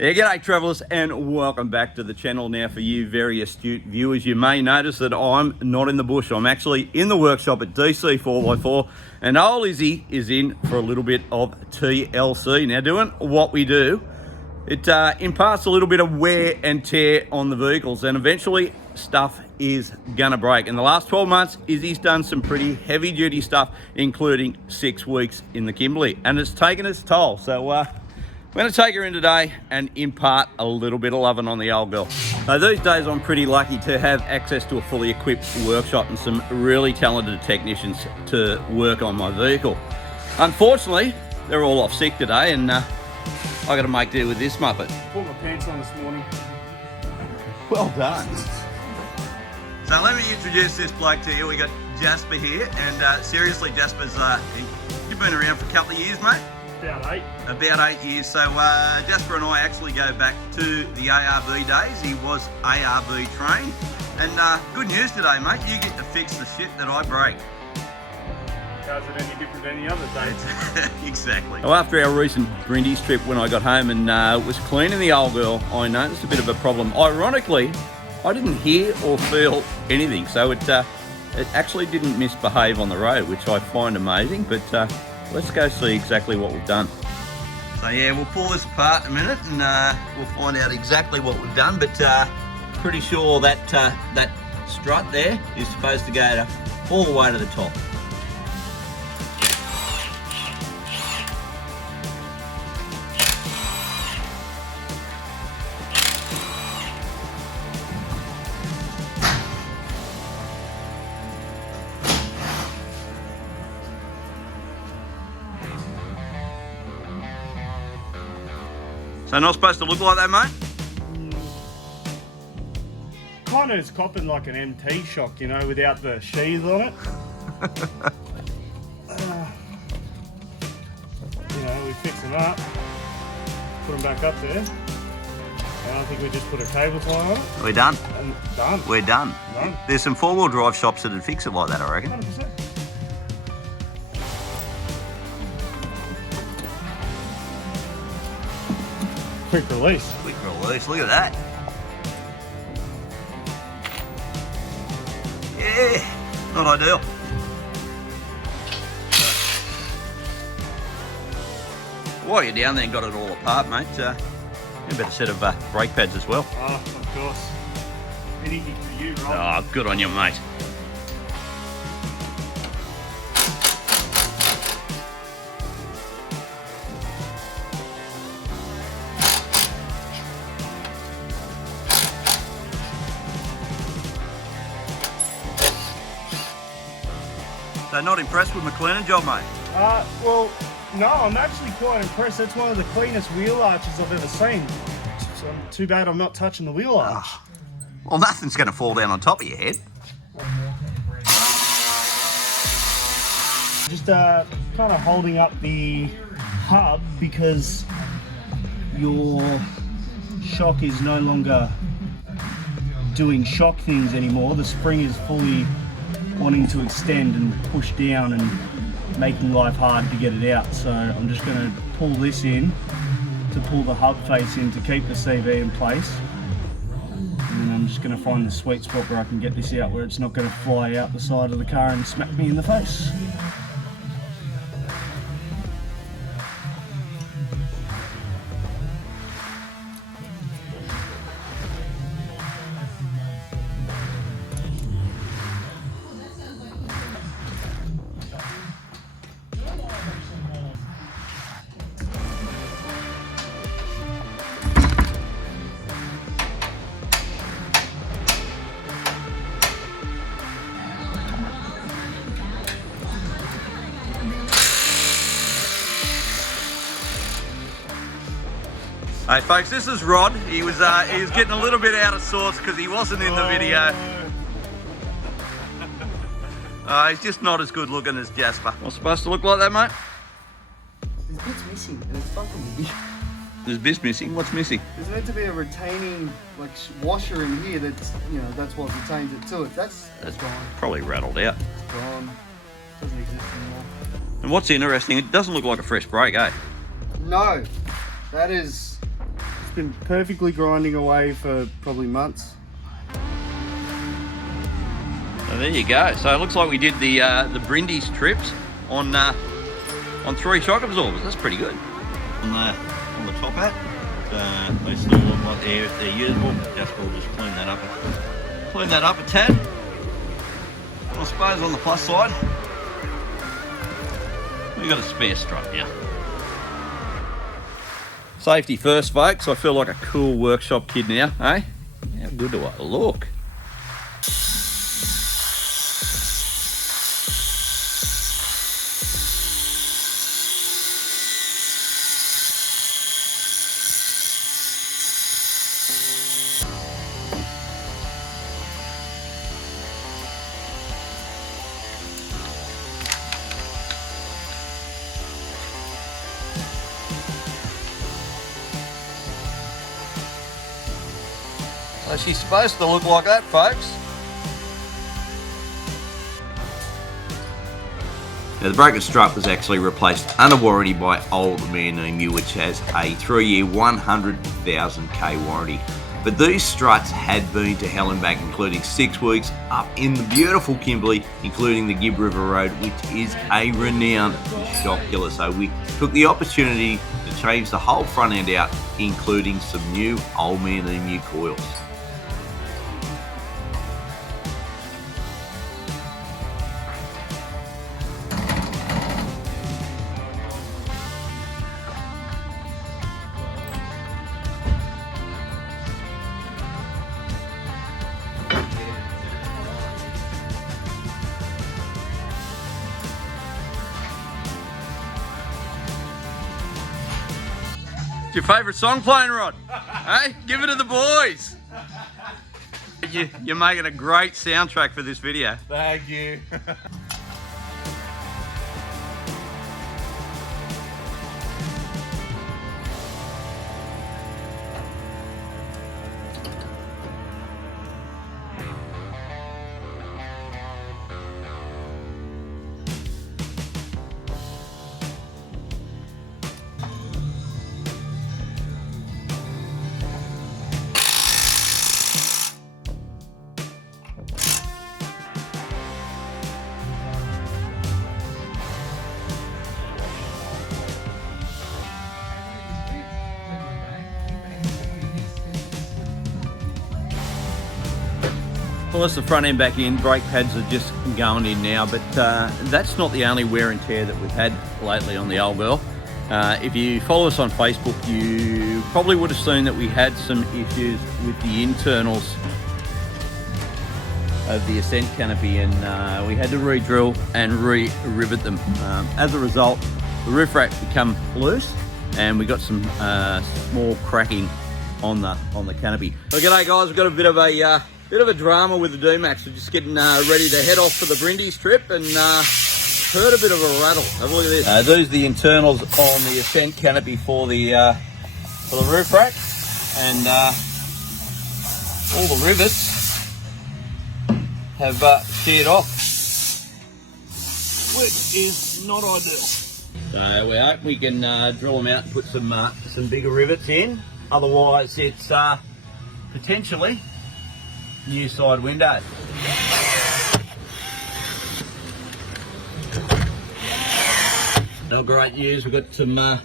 Yeah, g'day travellers and welcome back to the channel. Now for you very astute viewers, you may notice that I'm not in the bush. I'm actually in the workshop at DC 4x4 and old Izzy is in for a little bit of TLC. Now doing what we do, it imparts a little bit of wear and tear on the vehicles and eventually stuff is gonna break. In the last 12 months, Izzy's done some pretty heavy duty stuff, including 6 weeks in the Kimberley, and it's taken its toll. So I'm going to take her in today and impart a little bit of loving on the old girl. So these days I'm pretty lucky to have access to a fully equipped workshop and some really talented technicians to work on my vehicle. Unfortunately, they're all off sick today and I got to make do with this muppet. Put my pants on this morning. Well done. So let me introduce this bloke to you. We got Jasper here, and seriously, Jasper's you've been around for a couple of years, mate. About 8 years. So Jasper and I actually go back to the ARB days. He was ARB trained. And good news today, mate. You get to fix the shit that I break. How's it any different than any other day? Exactly. Well, after our recent Brindis trip, when I got home and was cleaning the old girl, I noticed a bit of a problem. Ironically, I didn't hear or feel anything. So it actually didn't misbehave on the road, which I find amazing. But let's go see exactly what we've done. So yeah, we'll pull this apart in a minute and we'll find out exactly what we've done, but pretty sure that that strut there is supposed to go all the way to the top. So not supposed to look like that, mate? Kind of is copping like an MT shock, you know, without the sheath on it. You know, we fix them up, put them back up there. And I think we just put a cable tie on it. We're done. And done. We're done. Done. There's some four-wheel drive shops that'd fix it like that, I reckon. 100%. Quick release. Quick release, look at that. Yeah, not ideal. While you're down there and got it all apart, mate, you better set of brake pads as well. Oh, of course. Anything for you, Rob. Oh, good on you, mate. So not impressed with my cleaning job, mate? Well, no, I'm actually quite impressed. That's one of the cleanest wheel arches I've ever seen. So too bad I'm not touching the wheel arch. Well, nothing's going to fall down on top of your head. Just kind of holding up the hub because your shock is no longer doing shock things anymore. The spring is fully wanting to extend and push down and making life hard to get it out. So I'm just going to pull this in to pull the hub face in to keep the CV in place. And then I'm just going to find the sweet spot where I can get this out where it's not going to fly out the side of the car and smack me in the face. Hey folks, this is Rod. He was getting a little bit out of sorts because he wasn't in the video. He's just not as good looking as Jasper. Not supposed to look like that, mate? There's bits missing and it's fucking me. There's bits missing. What's missing? There's meant to be a retaining like washer in here that's, you know, that's what retains it to it. That's gone. Probably rattled out. It's gone. Doesn't exist anymore. And what's interesting, it doesn't look like a fresh brake, eh? No, that is, it's been perfectly grinding away for probably months. So there you go. So it looks like we did the Brindis trips on 3 shock absorbers. That's pretty good. On the top hat, they still look like they're usable. We'll just clean that up a tad. I suppose on the plus side, we got a spare strut now. Safety first, folks. I feel like a cool workshop kid now, eh? How good do I look? So she's supposed to look like that, folks. Now the breaker strut was actually replaced under warranty by old Man Emu, which has a 3-year 100,000k warranty. But these struts had been to hell and back, including 6 weeks up in the beautiful Kimberley, including the Gibb River Road, which is a renowned shock killer. So we took the opportunity to change the whole front end out, including some new Old Man Emu coils. Your favourite song playing, Rod? Hey, give it to the boys. You're making a great soundtrack for this video. Thank you. Well, that's the front end back in. Brake pads are just going in now, but that's not the only wear and tear that we've had lately on the old girl. If you follow us on Facebook, you probably would have seen that we had some issues with the internals of the Ascent canopy, and we had to re-drill and re-rivet them. As a result, the roof rack become loose, and we got some small cracking on the canopy. So g'day guys, we've got a bit of a drama with the Dmax. We're just getting ready to head off for the Brindis trip, and heard a bit of a rattle. Have a look at this. These are the internals on the Ascent canopy for the roof rack, and all the rivets have sheared off, which is not ideal. So we hope we can drill them out and put some bigger rivets in. Otherwise, it's potentially new side window. Not great news. We've got some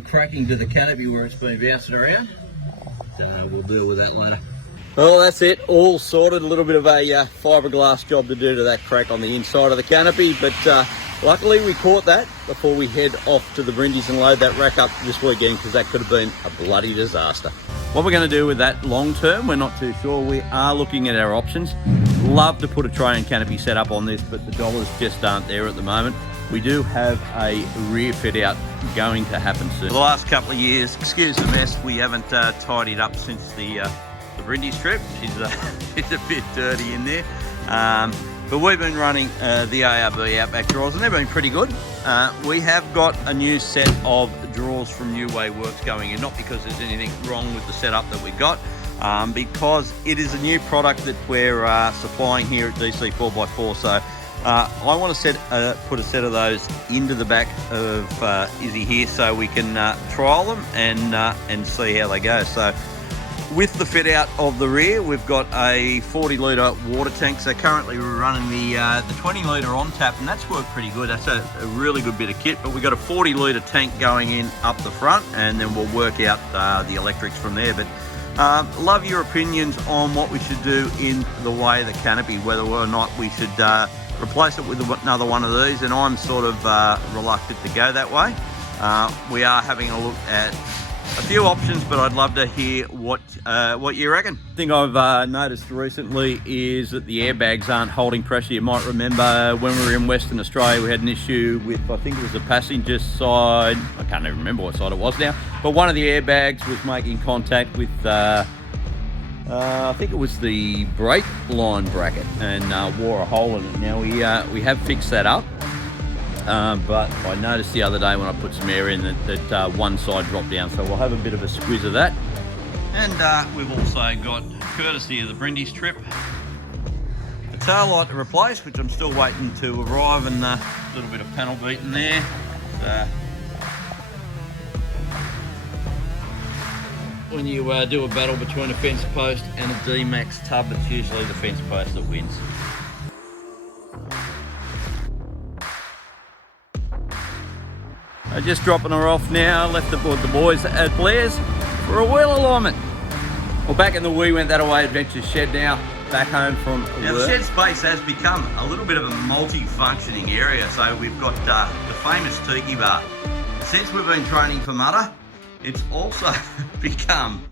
cracking to the canopy where it's been bouncing around. So we'll deal with that later. Well, that's it. All sorted. A little bit of a fiberglass job to do to that crack on the inside of the canopy, but luckily we caught that before we head off to the Brindis and load that rack up this weekend, because that could have been a bloody disaster. What we're going to do with that long term, we're not too sure. We are looking at our options. Love to put a tray and canopy set up on this, but the dollars just aren't there at the moment. We do have a rear fit out going to happen soon. For the last couple of years, excuse the mess, we haven't tidied up since the Brindis trip. It's a bit dirty in there. But we've been running the ARB Outback drawers, and they've been pretty good. We have got a new set of drawers from New Way Works going in, not because there's anything wrong with the setup that we got, because it is a new product that we're supplying here at DC 4x4. So I want to put a set of those into the back of Izzy here so we can trial them and see how they go. So with the fit out of the rear, we've got a 40 litre water tank. So currently we're running the 20 litre on tap, and that's worked pretty good. That's a really good bit of kit, but we've got a 40 litre tank going in up the front, and then we'll work out the electrics from there. But love your opinions on what we should do in the way of the Canopy, whether or not we should replace it with another one of these, and I'm sort of reluctant to go that way. We are having a look at a few options, but I'd love to hear what you reckon. The thing I've noticed recently is that the airbags aren't holding pressure. You might remember when we were in Western Australia, we had an issue with, I think it was the passenger side, I can't even remember what side it was now, but one of the airbags was making contact with I think it was the brake line bracket, and wore a hole in it. Now we have fixed that up, but I noticed the other day when I put some air in that one side dropped down, so we'll have a bit of a squiz of that. And we've also got, courtesy of the Brindis trip, the tail light to replace, which I'm still waiting to arrive, and a little bit of panel beating there. When you do a battle between a fence post and a Dmax tub, it's usually the fence post that wins. Just dropping her off now, left the boys at Blair's for a wheel alignment. Well, back in the We Went That Away Adventures shed now, back home from work. Now the shed space has become a little bit of a multi-functioning area. So we've got the famous tiki bar. Since we've been training for Mutter, it's also become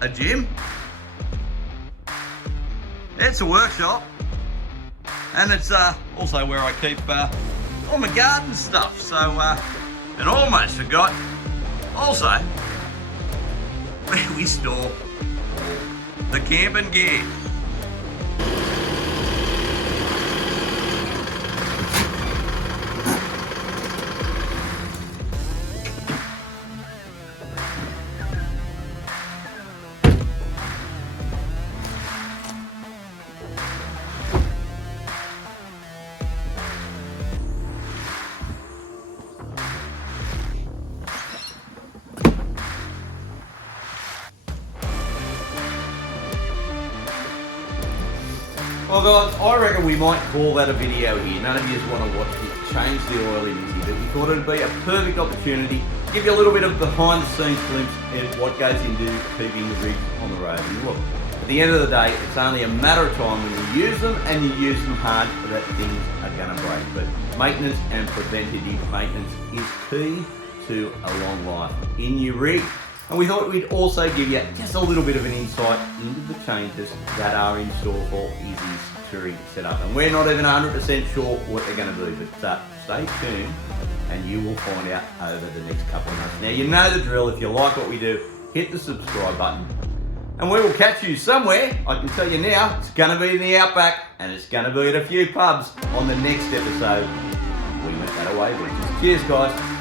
a gym. It's a workshop, and it's also where I keep all my garden stuff. So, and I almost forgot, also, where we store the camping gear. Well guys, I reckon we might call that a video here. None of you want to watch this change the oil in Izzy, but we thought it'd be a perfect opportunity to give you a little bit of behind the scenes glimpse at what goes into keeping the rig on the road. And look, at the end of the day, it's only a matter of time when you use them, and you use them hard, that things are going to break. But maintenance and preventative maintenance is key to a long life in your rig. And we thought we'd also give you just a little bit of an insight into the changes that are in store for Izzy's touring setup. And we're not even 100% sure what they're going to do, but stay tuned and you will find out over the next couple of months. Now, you know the drill. If you like what we do, hit the subscribe button. And we will catch you somewhere. I can tell you now, it's going to be in the outback, and it's going to be at a few pubs on the next episode. We Went That Away. Cheers, guys.